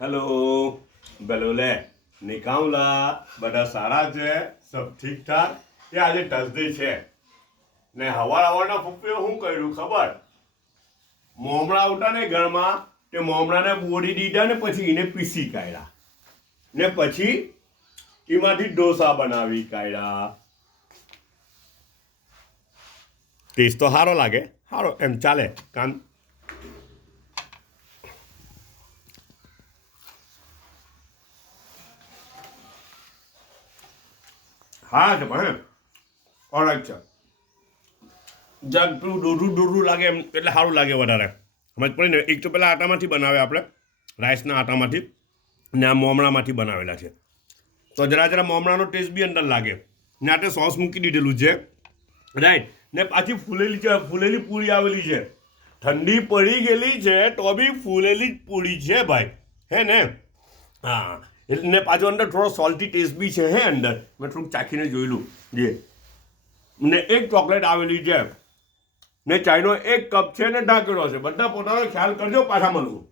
hello બેલોલે નિકામલા બધા સારા છે સબ ઠીક ઠાક એ આજે ટર્સડે છે ને હવારના પપ્પીએ શું કર્યું ખબર મોમડા ઉઠા ને ઘરમાં તે મોમડાને બોડી દીધા ને પછી એને પીસી કાઢ્યા ને પછી એમાંથી ડોસા બનાવી કાઢ્યા ટેસ્ટ તો સારો લાગે સારો એમ ચાલે કામ હા છે પણ ઓરાઈટ છે જગ પેલું ડોરું લાગે એમ એટલે સારું લાગે વધારે સમજ પડી ને એક તો પેલા આટામાંથી બનાવે આપણે રાઈસના આટામાંથી ને આ મોમણામાંથી બનાવેલા છે તો જરા મોમણાનો ટેસ્ટ બી અંદર લાગે ને આપણે સોસ મૂકી દીધેલું છે રાઈટ ને પાછી ફૂલેલી પૂરી આવેલી છે ઠંડી પડી ગયેલી છે તો બી ફૂલેલી જ પૂરી છે ભાઈ હે ને હા ને પાછું અંદર થોડો સોલ્ટી ટેસ્ટ બી છે હે અંદર મેં થોડુંક ચાખીને જોયેલું જે ને એક ચોકલેટ આવેલી છે ને ચાયનો એક કપ છે ને ઢાંકેલો છે બધા પોતાનો ખ્યાલ કરજો પાછા મળવું